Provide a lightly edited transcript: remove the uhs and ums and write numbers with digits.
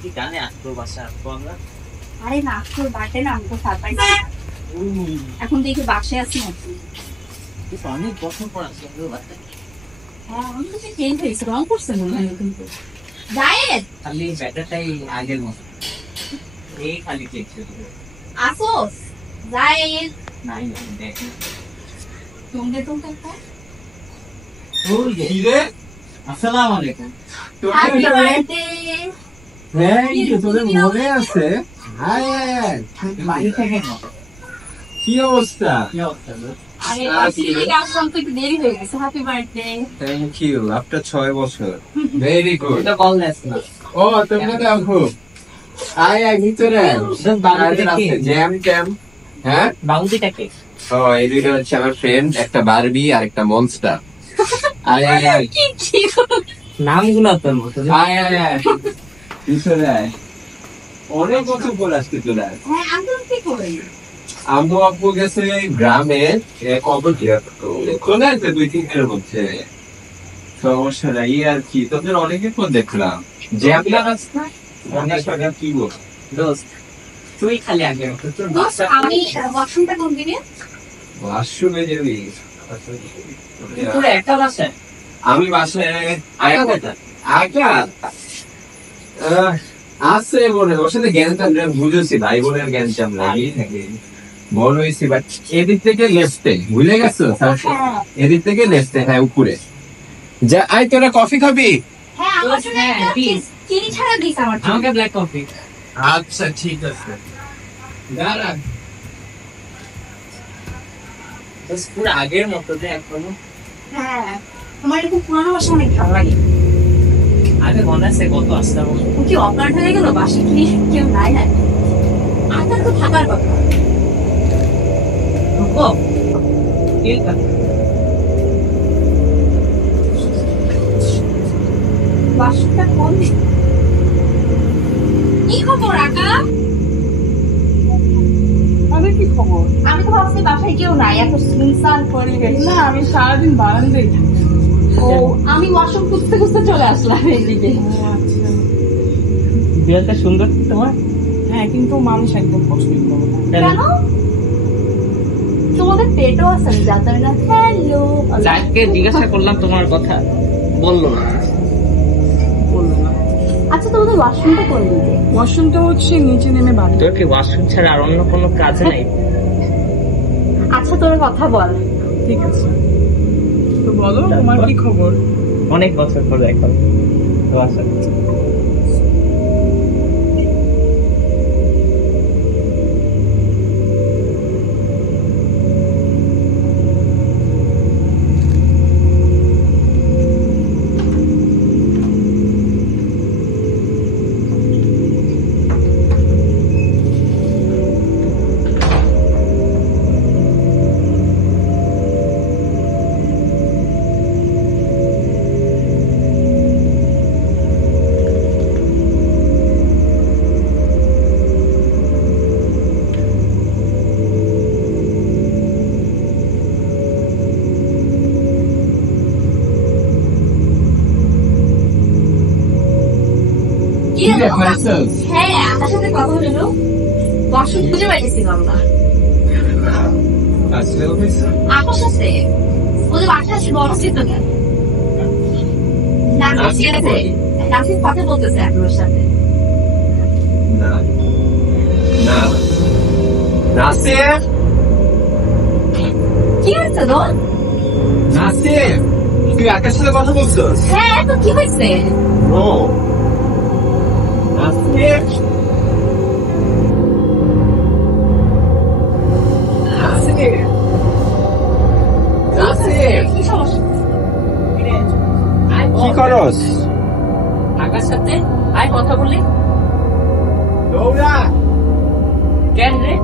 কি জানে আসতো বাসা আসতো আমরা? আরে না, তোর বার্থডে না, আমি তো সারপ্রাইজ। এখন দেখি বাসায় আছি নাকি। অনেক বছর পর আসছে বাসা। হ্যাঁ, আমি তো চেঞ্জ হয়েছে, রং করছে মনে হয় কিন্তু। ডায়েট খালি ব্যাটারটাই আগের মতো, এই খালি চেক আসোস ডায়েট নাই দেখ। তোমরা তো একটা ওই যে রে, আসসালামু আলাইকুম। Happy birthday. থ্যাংক ইউ, তোদের মনে আছে? হাই হাই, বাড়ি থেকে না কি অবস্থা? কি অবস্থা? আরে আজকে আসলাম তো একটু দেরি হয়ে গেছে। Happy birthday. Thank you, after 6 বছর। Very good. এটা কল দেস না। ও তোমরা দেখো, আয় আয় ভিতরে জ্যাম ট্যাম। হ্যাঁ বাউন্ডিটাকে ও এই দুইটা হচ্ছে আমার ফ্রেন্ড, একটা বারবি আর একটা মনস্টার। আয় আয় আয় কি কিউট নামগুলো তোর মতো। আয় আয় আয় ভিতরে আয়। অনেক বছর পর আসতে চলে আয়। হ্যাঁ, আমি তো কি করি? আম্মু আব্বু গেছে গ্রামে, কবর দিয়া চলে আসবে 2-3 দিনের মধ্যে। সমস্যা নাই আর কি, তোদের অনেকের পর দেখলাম জ্যাম লাগাস না অনেক টাকা কি বল। দোস্ত তুই খালি আগে তোর দোস্ত, আমি ওয়াশরুমটা কোন দিকে? ওয়াশরুমে যাবি? তোর একটা বাসায় আমি বাসায় আগে কথা আঁকা আছে মনে, ওর সাথে জ্ঞান টান বুঝেছি, ভাই বোনের জ্ঞান চাম লাগি থাকে, বড় হয়েছি। বাট এদিক থেকে লেফটে ভুলে গেছো? এদিক থেকে লেফটে, হ্যাঁ উপরে যা। আই তোরা কফি খাবি? হ্যাঁ, আমার জন্য হ্যাঁ, একটা please। চিনি ছাড়া দিস আমার জন্য। আমাকে ব্ল্যাক কফি। আচ্ছা ঠিক আছে, দাঁড়া। দোস্ত পুরো আগের মতো যে এখনো। হ্যাঁ, আমার এরকম পুরানো বাসা অনেক ভালো লাগে। আগে মনে আছে কত আসতাম। ও কি অপারেট হয়ে গেল? বাসে কি কেউ নাই নাকি? আপনার তো থাকার কথা। ও ঠিক আছে। বাসটা কোন দিকে? কি খবর আকা? আমাদের কি খবর? আমি তো ভাবছি বাসায় কেউ নাই, এত সুনসান পরিবেশ। না, আমি সারাদিন বারান্দায় থাকি। ও, আমি ওয়াশরুম খুঁজতে খুঁজতে চলে আসলাম এইদিকে। বিয়েটা সুন্দর তোমার। হ্যাঁ, কিন্তু মানুষ একদম পছন্দ করে না। কেন? তোমাদের পেটও আছে, আমি জানতাম না। হ্যালো, লাইফকে জিজ্ঞাসা করলাম তোমার কথা, বললো না। বললো না। আচ্ছা, তোমাদের ওয়াশরুমটা কোন দিকে? ওয়াশরুমটা হচ্ছে নিচে নেমে বাড়ি। তোর কি ওয়াশরুম ছাড়া আর অন্য কোনো কাজ নাই? আচ্ছা, তোর কথা বল। ঠিক আছে, তো বলো তোমার কি খবর? অনেক বছর পর এখন তো আসা। কি হলো? হ্যাঁ, আপনার সাথে কথা হলো। ওয়াশরুম খুঁজে পাইতেছিলাম না। আসলে হয়েছে আকাশ আছে, ওদের বাসা আছে, বড় ছিল কেন? নাসির কথা বলতেছে আপনার সাথে। না না নাসির, কি হয়েছে তোর? নাসির তুই আকাশের সাথে কথা বলছিস? হ্যাঁ, তো কি হয়েছে? ও নাসির, নাসির, নাসির কি সমস্যা? কি করস? আকার সাথে আয় কথা বললি দৌড়া। কেন রে?